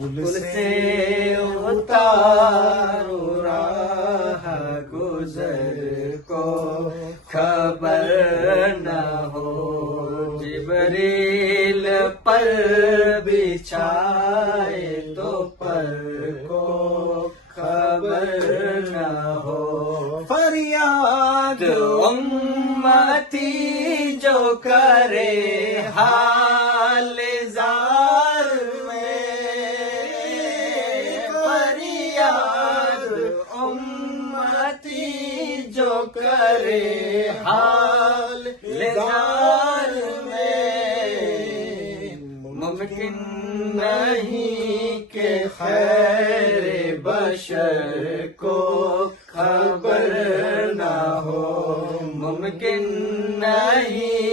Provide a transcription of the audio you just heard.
پل سے اتارو راہ گزر کو خبر نہ ہو، جبریل پر بچھائے تو پر کو خبر نہ ہو، فریاد امتی جو کرے حال زار میں، فریاد امتی جو کرے حال زار میں، ممکن نہیں کہ خیر بشر کو خبر نہ ہو، ممکن نہیں